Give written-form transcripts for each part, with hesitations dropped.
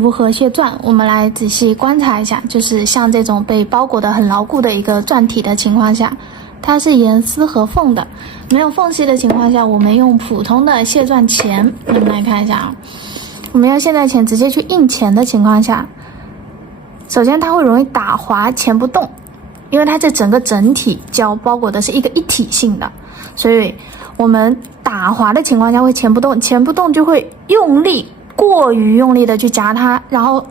如何卸钻，我们来仔细观察一下，就是像这种被包裹得很牢固的一个钻体的情况下，它是严丝合缝的，没有缝隙的情况下，我们用普通的卸钻钳，我们来看一下啊，我们用卸钻钳直接去印钳的情况下，首先它会容易打滑，钳不动，因为它这整体胶包裹的是一个一体性的，所以我们打滑的情况下会钳不动，钳不动就会过于用力的去夹它，然后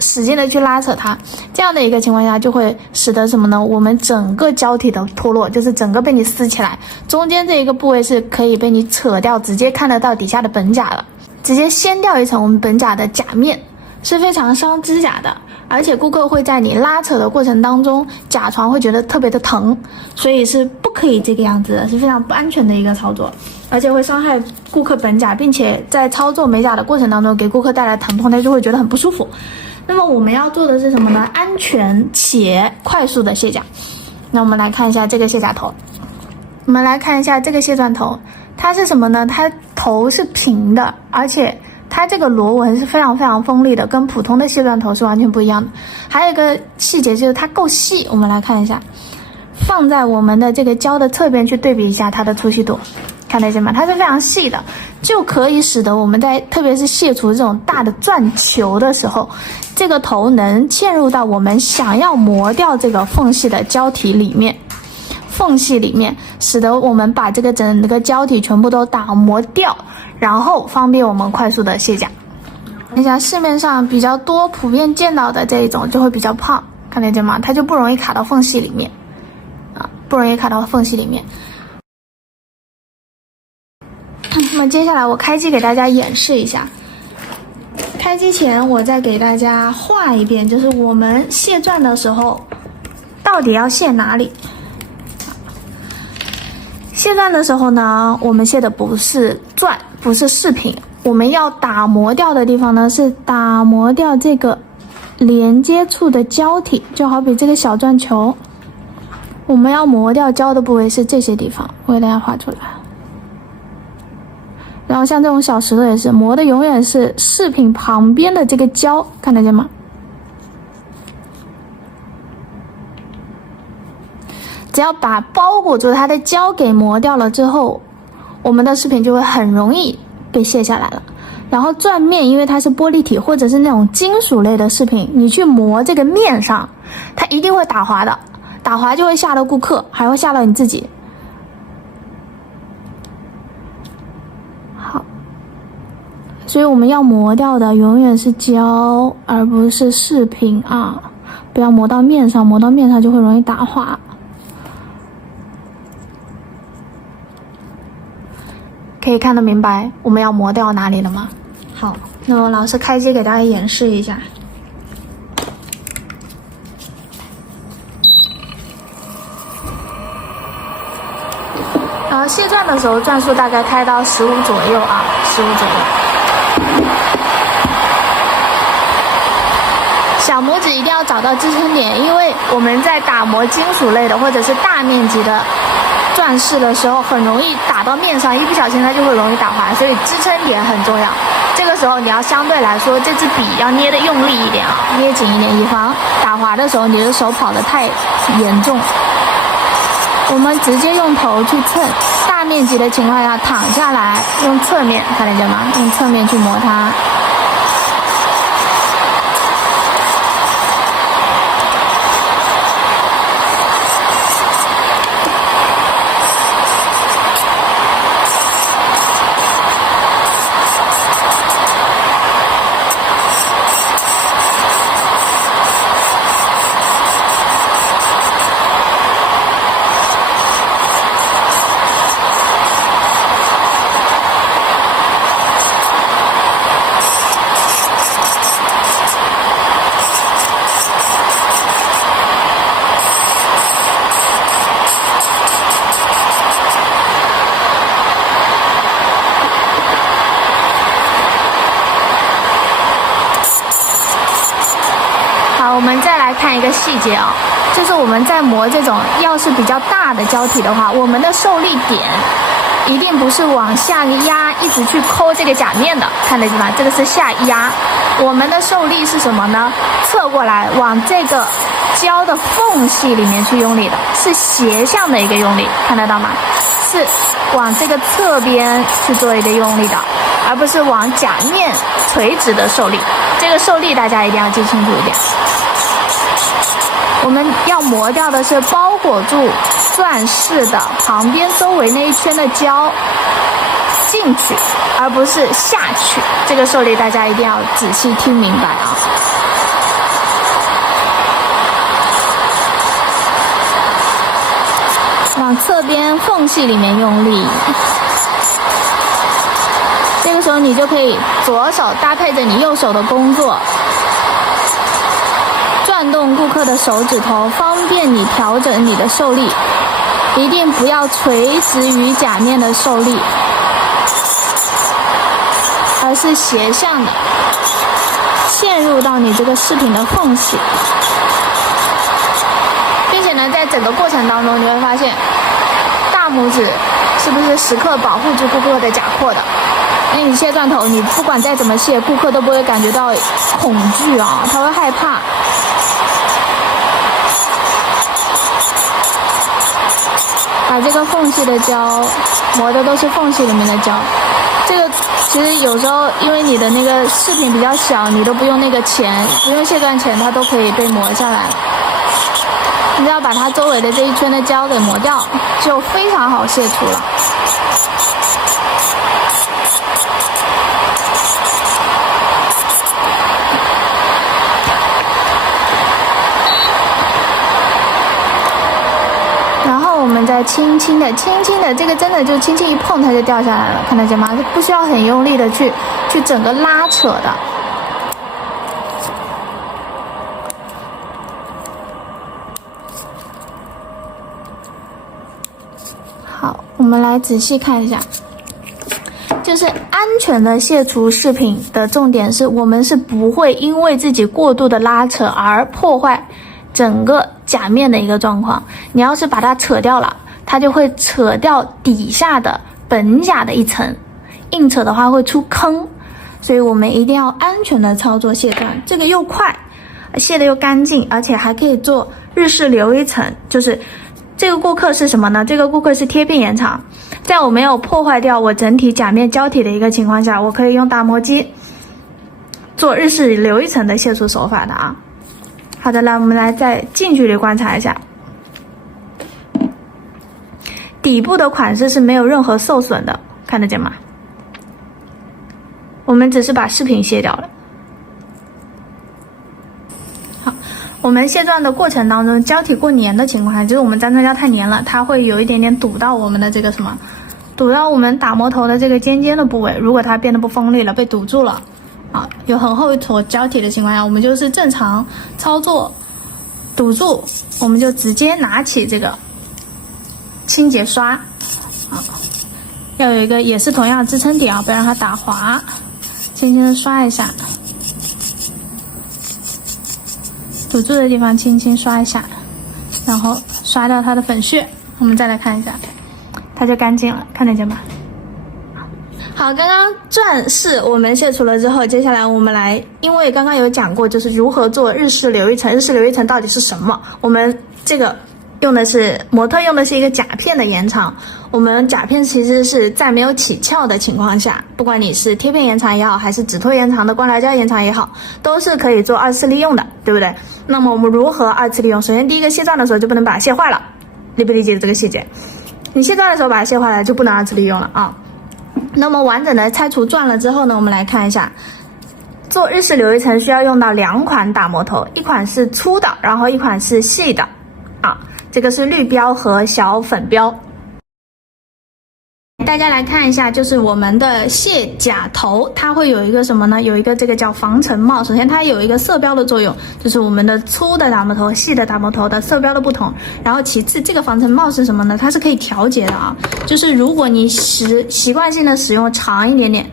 使劲的去拉扯它，这样的一个情况下就会使得什么呢？我们整个胶体的脱落，就是整个被你撕起来，中间这一个部位是可以被你扯掉，直接看得到底下的本甲了，直接掀掉一层我们本甲的甲面，是非常伤指甲的。而且顾客会在你拉扯的过程当中，甲床会觉得特别的疼，所以是不可以这个样子的，是非常不安全的一个操作，而且会伤害顾客本甲，并且在操作美甲的过程当中给顾客带来疼痛，他就会觉得很不舒服。那么我们要做的是什么呢？安全且快速的卸甲。那我们来看一下这个卸甲头，我们来看一下这个卸钻头，它是什么呢？它头是平的，而且它这个螺纹是非常锋利的，跟普通的卸钻头是完全不一样的。还有一个细节就是它够细，我们来看一下，放在我们的这个胶的侧边去对比一下它的粗细度，看得见吗？它是非常细的，就可以使得我们在特别是卸除这种大的钻球的时候，这个头能嵌入到我们想要磨掉这个缝隙的胶体里面。缝隙里面，使得我们把这个整个胶体全部都打磨掉，然后方便我们快速的卸甲。你像市面上比较多普遍见到的这一种就会比较胖，看得见吗？它就不容易卡到缝隙里面啊，不容易卡到缝隙里面。那么接下来我开机给大家演示一下。开机前我再给大家画一遍，就是我们卸钻的时候到底要卸哪里。卸钻的时候呢，我们卸的不是钻，不是饰品，我们要打磨掉的地方呢是打磨掉这个连接处的胶体，就好比这个小钻球，我们要磨掉胶的部位是这些地方，我给大家画出来。然后像这种小石头也是磨的，永远是饰品旁边的这个胶，看得见吗？只要把包裹住它的胶给磨掉了之后，我们的饰品就会很容易被卸下来了。然后钻面因为它是玻璃体或者是那种金属类的饰品，你去磨这个面上，它一定会打滑的，打滑就会吓到顾客，还会吓到你自己。好，所以我们要磨掉的永远是胶，而不是饰品啊！不要磨到面上，磨到面上就会容易打滑。可以看得明白我们要磨掉哪里了吗？好，那么老师开机给大家演示一下。然后卸钻的时候，钻数大概开到15左右啊，15左右。小拇指一定要找到支撑点，因为我们在打磨金属类的或者是大面积的钻饰的时候，很容易打到面上，一不小心它就会容易打滑，所以支撑点很重要。这个时候你要相对来说这支笔要捏得用力一点啊，捏紧一点，以防打滑的时候你的手跑得太严重。我们直接用头去蹭，大面积的情况下躺下来，用侧面，看得见吗？用侧面去磨它。我们再来看一个细节啊，就是我们在磨这种要是比较大的胶体的话，我们的受力点一定不是往下压，一直去抠这个甲面的，看得见吗？这个是下压。我们的受力是什么呢？侧过来往这个胶的缝隙里面去用力的，是斜向的一个用力，看得到吗？是往这个侧边去做一个用力的，而不是往甲面垂直的受力。这个受力大家一定要记清楚一点。我们要磨掉的是包裹住钻饰的旁边周围那一圈的胶进去，而不是下去。这个受力大家一定要仔细听明白啊。往侧边缝隙里面用力，这个时候你就可以左手搭配着你右手的工作，转动顾客的手指头，方便你调整你的受力。一定不要垂直于甲面的受力，而是斜向的嵌入到你这个饰品的缝隙。并且呢，在整个过程当中你会发现大拇指是不是时刻保护住顾客的甲廓的。因为你卸钻头，你不管再怎么卸，顾客都不会感觉到恐惧啊，他会害怕。把这个缝隙的胶磨的都是缝隙里面的胶。这个其实有时候因为你的那个饰品比较小，你都不用那个钳，不用卸钻钳，它都可以被磨下来。你只要把它周围的这一圈的胶给磨掉，就非常好卸除了。我们再轻轻的，这个真的就轻轻一碰它就掉下来了，看得见吗？不需要很用力的去整个拉扯的。好，我们来仔细看一下，就是安全的卸除饰品的重点是，我们是不会因为自己过度的拉扯而破坏整个甲面的一个状况。你要是把它扯掉了，它就会扯掉底下的本甲的一层，硬扯的话会出坑。所以我们一定要安全的操作卸钻，这个又快，卸的又干净，而且还可以做日式留一层。就是这个顾客是什么呢？这个顾客是贴片延长，在我没有破坏掉我整体甲面胶体的一个情况下，我可以用打磨机做日式留一层的卸除手法的啊。好的，来我们来再近距离观察一下，底部的款式是没有任何受损的，看得见吗？我们只是把饰品卸掉了。好，我们卸钻的过程当中，胶体过粘的情况下，就是我们粘钻胶太粘了，它会有一点点堵到我们的这个什么，堵到我们打磨头的这个尖尖的部位。如果它变得不锋利了，被堵住了啊，有很厚一坨胶体的情况下，我们就是正常操作，堵住，我们就直接拿起这个清洁刷啊，要有一个也是同样支撑点啊，不要让它打滑，轻轻的刷一下，堵住的地方轻轻刷一下，然后刷掉它的粉屑。我们再来看一下，它就干净了，看得见吗？好，刚刚钻饰我们卸除了之后，接下来我们来，因为刚刚有讲过，就是如何做日式留一层。日式留一层到底是什么？我们这个用的是模特用的是一个甲片的延长。我们甲片其实是在没有起翘的情况下，不管你是贴片延长也好，还是指托延长的光疗胶延长也好，都是可以做二次利用的，对不对？那么我们如何二次利用？首先第一个，卸钻的时候就不能把它卸坏了，理不理解这个细节？你卸钻的时候把它卸坏了，就不能二次利用了啊。那么完整的拆除钻了之后呢，我们来看一下，做日式留一层需要用到2款打磨头，一款是粗的，然后一款是细的啊，这个是绿标和小粉标。大家来看一下，就是我们的卸甲头，它会有一个什么呢？有一个这个叫防尘帽。首先它有一个色标的作用，就是我们的粗的打磨头、细的打磨头的色标的不同。然后其次，这个防尘帽是什么呢？它是可以调节的啊，就是如果你习惯性的使用长一点点，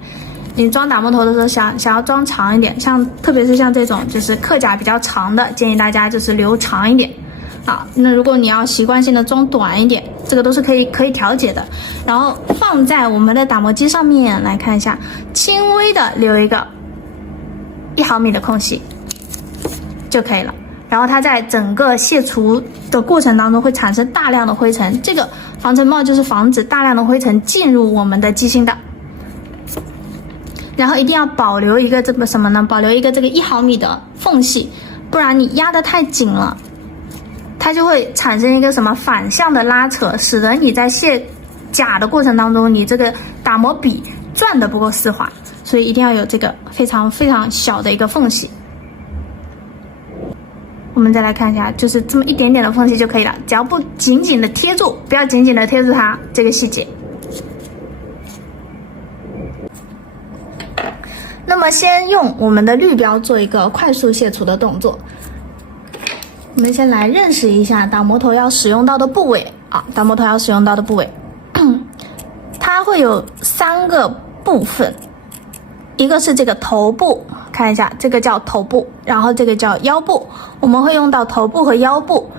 你装打磨头的时候想要装长一点，特别是像这种就是客甲比较长的，建议大家就是留长一点。好，那如果你要习惯性的装短一点，这个都是可以调节的。然后放放在我们的打磨机上面来看一下，轻微的留一个1毫米的空隙就可以了。然后它在整个卸除的过程当中会产生大量的灰尘，这个防尘帽就是防止大量的灰尘进入我们的机芯的。然后一定要保留一个这个什么呢？保留一个这个1毫米的缝隙，不然你压得太紧了，它就会产生一个什么反向的拉扯，使得你在卸甲的过程当中，你这个打磨笔转得不够丝滑，所以一定要有这个非常非常小的一个缝隙。我们再来看一下，就是这么一点点的缝隙就可以了，只要不紧紧的贴住，不要紧紧的贴住它这个细节。那么先用我们的滤标做一个快速卸除的动作。我们先来认识一下打磨头要使用到的部位啊，打磨头要使用到的部位，它会有3个部分，一个是这个头部，看一下这个叫头部，然后这个叫腰部，我们会用到头部和腰部。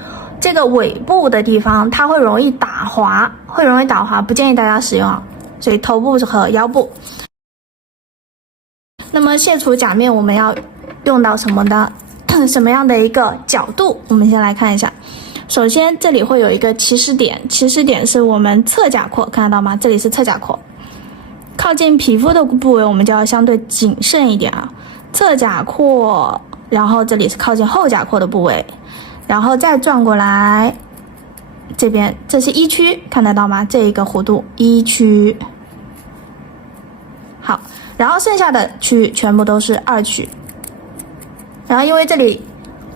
这个尾部的地方它会容易打滑，不建议大家使用啊，所以头部和腰部。那么卸除甲面我们要用到什么呢？什么样的一个角度？我们先来看一下。首先这里会有一个起始点，起始点是我们侧甲廓，看得到吗？这里是侧甲廓，靠近皮肤的部位我们就要相对谨慎一点啊。侧甲廓，然后这里是靠近后甲廓的部位，然后再转过来，这边这是1区，看得到吗？这一个弧度1区。好，然后剩下的区域全部都是2区。然后因为这里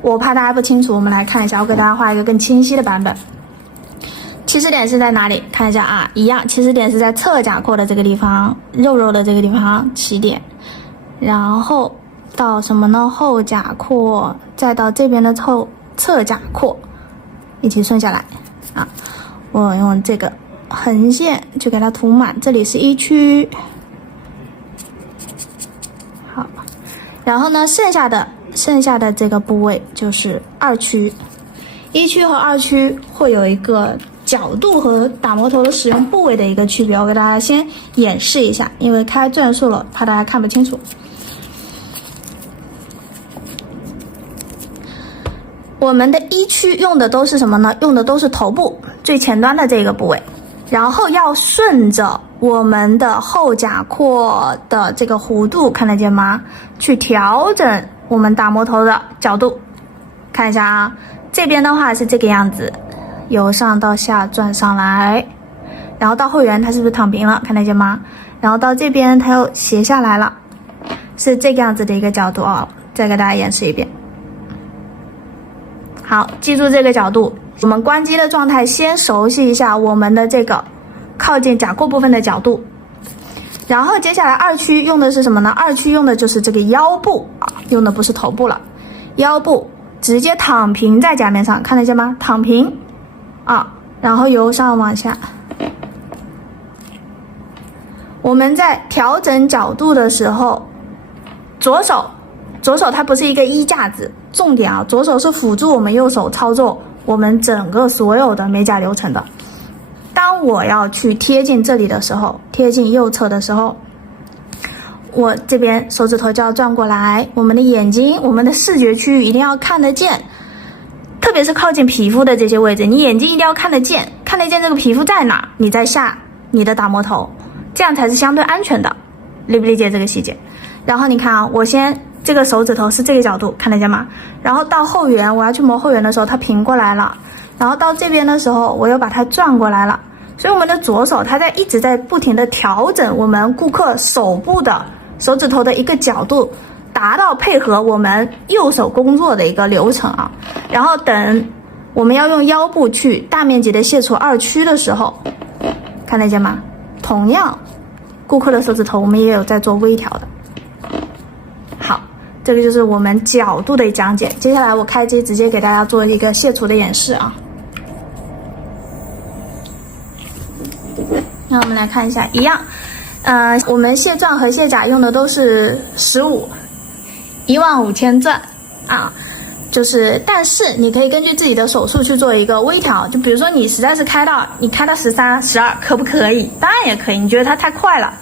我怕大家不清楚，我们来看一下，我给大家画一个更清晰的版本。起始点是在哪里？看一下啊，一样，起始点是在侧甲廓的这个地方，肉肉的这个地方起点，然后到什么呢？后甲廓，再到这边的侧甲廓，一起顺下来啊。我用这个横线去给它涂满，这里是1区。好，然后呢，剩下的这个部位就是2区。1区和2区会有一个角度和打磨头的使用部位的一个区别，我给大家先演示一下，因为开转速了，怕大家看不清楚。我们的1区用的都是什么呢？用的都是头部最前端的这个部位，然后要顺着我们的后甲廓的这个弧度，看得见吗？去调整我们打磨头的角度。看一下啊，这边的话是这个样子，由上到下转上来，然后到后缘它是不是躺平了？看得见吗？然后到这边它又斜下来了，是这个样子的一个角度啊。再给大家演示一遍。好，记住这个角度。我们关机的状态，先熟悉一下我们的这个靠近甲廓部分的角度。然后接下来2区用的是什么呢？2区用的就是这个腰部啊，用的不是头部了。腰部直接躺平在甲面上，看得见吗？躺平啊，然后由上往下。我们在调整角度的时候，左手它不是一个衣架子，重点啊，左手是辅助我们右手操作我们整个所有的美甲流程的。当我要去贴近这里的时候，贴近右侧的时候，我这边手指头就要转过来，我们的眼睛，我们的视觉区域一定要看得见，特别是靠近皮肤的这些位置，你眼睛一定要看得见，看得见这个皮肤在哪，你再下你的打磨头，这样才是相对安全的，理不理解这个细节？然后你看啊，我先这个手指头是这个角度，看得见吗？然后到后缘，我要去磨后缘的时候，它平过来了，然后到这边的时候，我又把它转过来了。所以我们的左手它一直在不停的调整我们顾客手部的手指头的一个角度，达到配合我们右手工作的一个流程啊。然后等我们要用腰部去大面积的卸除2区的时候，看得见吗？同样，顾客的手指头我们也有在做微调的。好，这个就是我们角度的讲解。接下来我开机直接给大家做一个卸除的演示啊。那我们来看一下，一样，我们卸钻和卸甲用的都是15，15000钻啊。但是你可以根据自己的手速去做一个微调，就比如说你实在是开到13、12，可不可以？当然也可以。你觉得它太快了，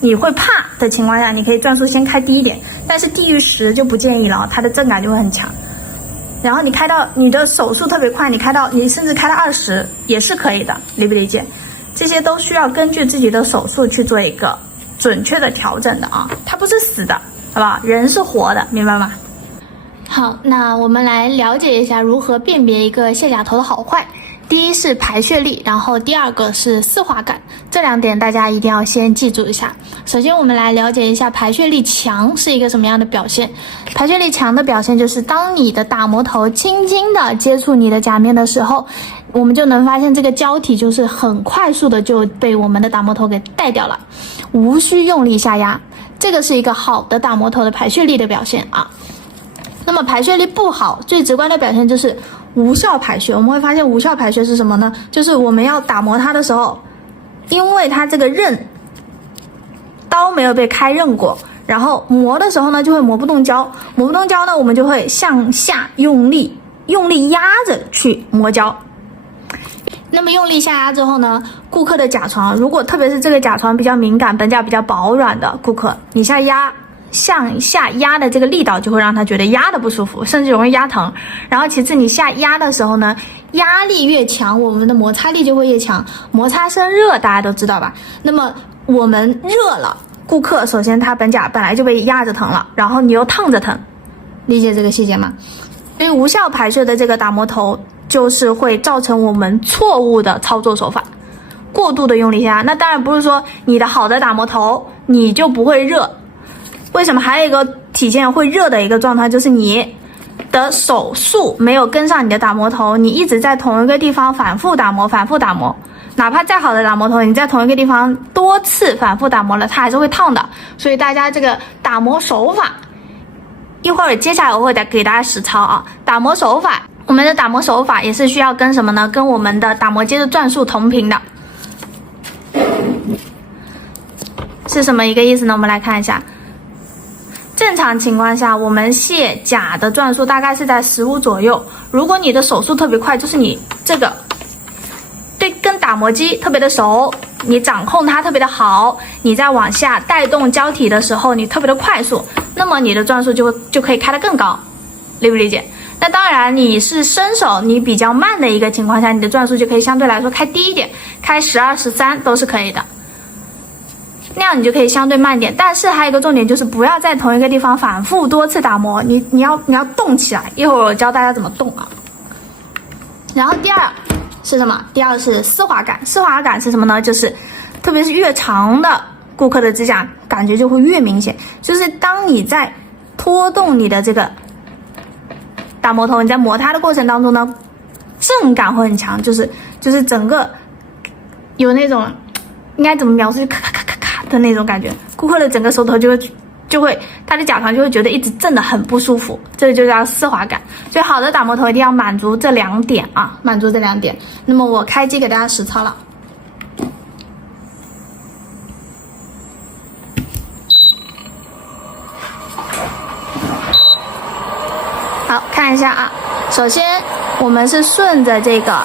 你会怕的情况下，你可以转速先开低一点，但是低于10就不建议了，它的震感就会很强。然后你开到你的手速特别快，你甚至开到20也是可以的，理不理解？这些都需要根据自己的手速去做一个准确的调整的啊，它不是死的，好不好？人是活的，明白吗？好，那我们来了解一下如何辨别一个卸甲头的好坏。第一是排血力，然后第二个是丝滑感，这2点大家一定要先记住一下。首先我们来了解一下排血力强是一个什么样的表现。排血力强的表现就是当你的打磨头轻轻的接触你的甲面的时候，我们就能发现这个胶体就是很快速的就被我们的打磨头给带掉了，无需用力下压，这个是一个好的打磨头的排血力的表现啊。那么排血力不好，最直观的表现就是无效排血。我们会发现无效排血是什么呢？就是我们要打磨它的时候，因为它这个刀没有被开刃过，然后磨的时候呢就会磨不动胶，磨不动胶呢我们就会向下用力压着去磨胶。那么用力下压之后呢，顾客的甲床，如果特别是这个甲床比较敏感，本甲比较薄软的顾客，你向下压的这个力道就会让他觉得压的不舒服，甚至容易压疼。然后其次你下压的时候呢，压力越强，我们的摩擦力就会越强，摩擦生热，大家都知道吧？那么我们热了，顾客首先他本甲本来就被压着疼了，然后你又烫着疼，理解这个细节吗？所以无效排血的这个打磨头就是会造成我们错误的操作手法，过度的用力下压。那当然不是说你的好的打磨头你就不会热，为什么？还有一个体现会热的一个状态，就是你的手速没有跟上你的打磨头，你一直在同一个地方反复打磨，哪怕再好的打磨头，你在同一个地方多次反复打磨了，它还是会烫的。所以大家这个打磨手法，一会儿接下来我会给大家实操啊。打磨手法，我们的打磨手法也是需要跟什么呢？跟我们的打磨机的转速同频的。是什么一个意思呢？我们来看一下。正常情况下，我们卸甲的转速大概是在15左右。如果你的手速特别快，就是你这个跟打磨机特别的熟，你掌控它特别的好，你在往下带动胶体的时候，你特别的快速，那么你的转速就可以开得更高，理不理解？那当然，你是新手，你比较慢的一个情况下，你的转速就可以相对来说开低一点，开12、13都是可以的。那样你就可以相对慢一点，但是还有一个重点就是不要在同一个地方反复多次打磨，你要动起来，一会儿我教大家怎么动啊。然后第二是什么？第二是丝滑感。丝滑感是什么呢？就是特别是越长的顾客的指甲感觉就会越明显，就是当你在拖动你的这个打磨头，你在磨它的过程当中呢，震感会很强，就是整个有那种应该怎么描述，咔咔咔咔咔的那种感觉，顾客的整个手头就会他的甲床就会觉得一直震得很不舒服，这就叫丝滑感。所以好的打磨头一定要满足这2点啊，满足这2点。那么我开机给大家实操了。好，看一下啊，首先我们是顺着这个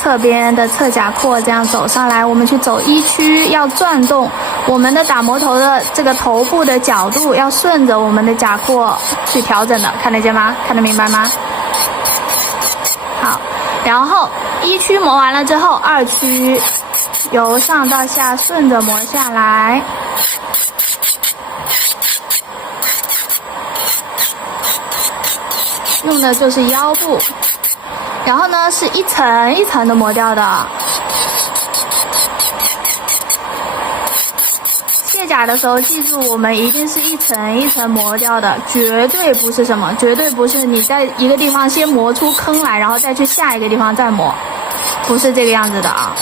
侧边的侧甲廓这样走上来，我们去走1区，要转动我们的打磨头的这个头部的角度，要顺着我们的甲廓去调整的，看得见吗？看得明白吗？好，然后1区磨完了之后，2区由上到下顺着磨下来。用的就是腰部，然后呢是一层一层的磨掉的。卸甲的时候记住，我们一定是一层一层磨掉的，绝对不是什么，绝对不是你在一个地方先磨出坑来，然后再去下一个地方再磨，不是这个样子的啊。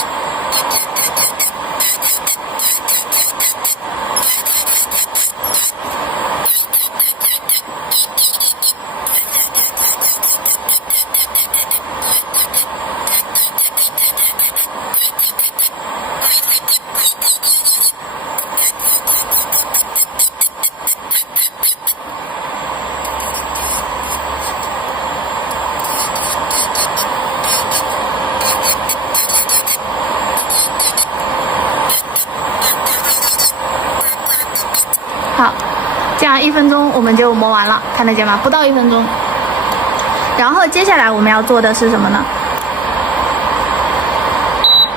分钟我们就磨完了，看得见吗？不到1分钟。然后接下来我们要做的是什么呢？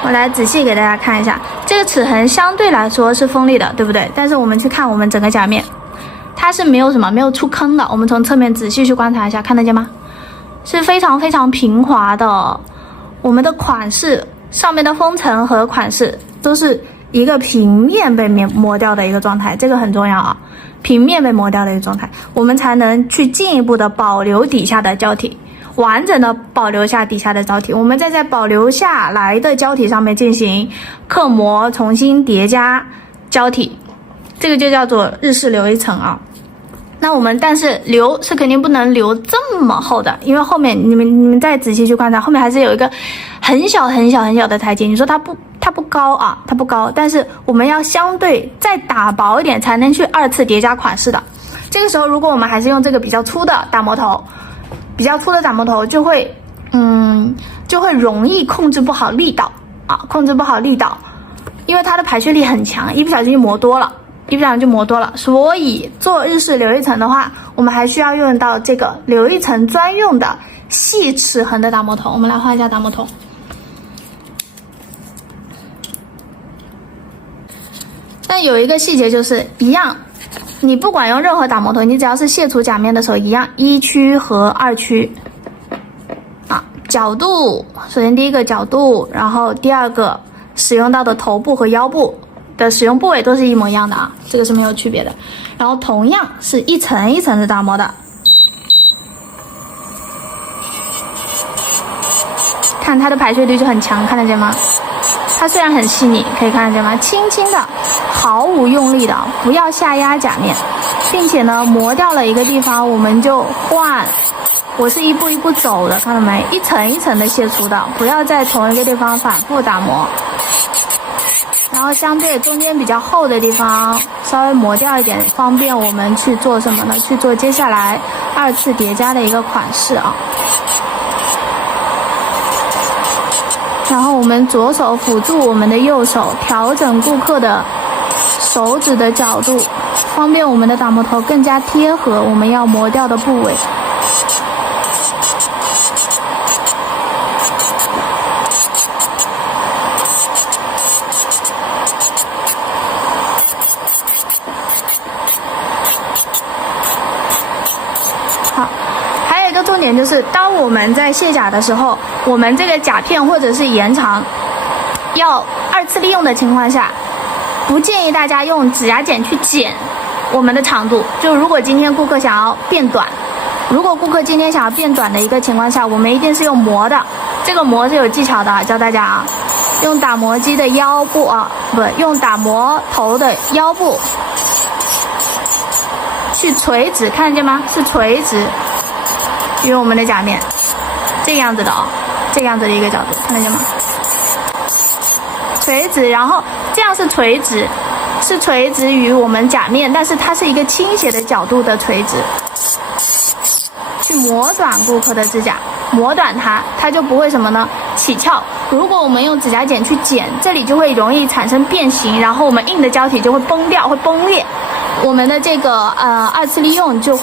我来仔细给大家看一下，这个齿痕相对来说是锋利的，对不对？但是我们去看我们整个甲面，它是没有出坑的。我们从侧面仔细去观察一下，看得见吗？是非常非常平滑的。我们的款式上面的封层和款式都是一个平面被磨掉的一个状态，这个很重要啊。平面被磨掉的一个状态，我们才能去进一步的保留底下的胶体。完整的保留下底下的胶体，我们再在保留下来的胶体上面进行刻磨，重新叠加胶体，这个就叫做日式留一层啊。那我们但是留是肯定不能留这么厚的，因为后面你们再仔细去观察，后面还是有一个很小的台阶。你说它不高啊，它不高，但是我们要相对再打薄一点才能去2次叠加款式的。这个时候如果我们还是用这个比较粗的打磨头，就会容易控制不好力道啊，因为它的排血力很强，一不小心就磨多了。所以做日式留一层的话，我们还需要用到这个留一层专用的细齿痕的打磨头。我们来换一下打磨头。但有一个细节就是一样，你不管用任何打磨头，你只要是卸除甲面的时候一样，1区和2区啊，角度，首先第一个角度，然后第二个使用到的头部和腰部的使用部位都是一模一样的啊，这个是没有区别的。然后同样是一层一层的打磨的，看它的排血力就很强，看得见吗？它虽然很细腻，可以看得见吗？轻轻的，毫无用力的，不要下压甲面，并且呢，磨掉了一个地方，我们就换。我是一步一步走的，看到没？一层一层的卸除的，不要在同一个地方反复打磨。然后相对中间比较厚的地方稍微磨掉一点，方便我们去做什么呢？去做接下来2次叠加的一个款式啊。然后我们左手辅助我们的右手，调整顾客的手指的角度，方便我们的打磨头更加贴合我们要磨掉的部位。好，还有一个重点就是，当我们在卸甲的时候，我们这个甲片或者是延长要2次利用的情况下，不建议大家用指甲剪去剪我们的长度。就如果今天顾客想要变短，的一个情况下，我们一定是用磨的。这个磨是有技巧的，教大家啊，用打磨机的腰部啊，用打磨头的腰部去垂直，看得见吗？是垂直于我们的甲面，这样子的啊，这样子的一个角度，看得见吗？垂直，然后这样是垂直于我们甲面，但是它是一个倾斜的角度的垂直，去磨短顾客的指甲，磨短它就不会什么呢？起翘。如果我们用指甲剪去剪，这里就会容易产生变形，然后我们硬的胶体就会崩掉，会崩裂，我们的这个2次利用就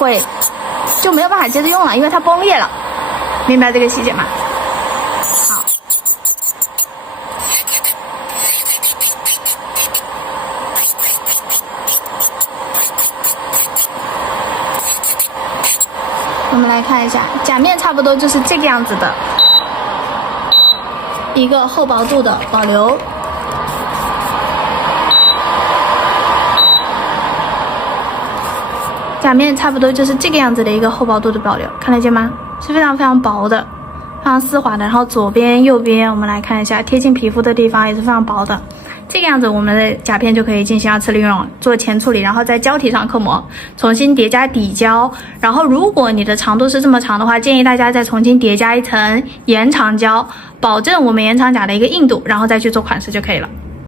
没有办法接着用了，因为它崩裂了。明白这个细节吗？好，我们来看一下，甲面差不多就是这个样子的一个厚薄度的保留。甲面差不多就是这个样子的一个厚薄度的保留，看得见吗？是非常非常薄的，非常丝滑的。然后左边右边我们来看一下，贴近皮肤的地方也是非常薄的。这个样子我们的甲片就可以进行2次利用，做前处理，然后在胶体上刻磨，重新叠加底胶。然后如果你的长度是这么长的话，建议大家再重新叠加一层延长胶，保证我们延长甲的一个硬度，然后再去做款式就可以了。